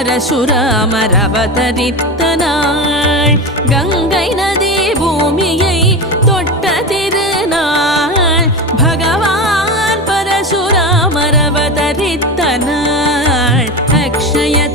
பரசுராமர் அவதரித்த நாள், கங்கை நதி பூமியை தொட்ட திருநாள், பகவான் பரசுராமர் அவதரித்த நாள்.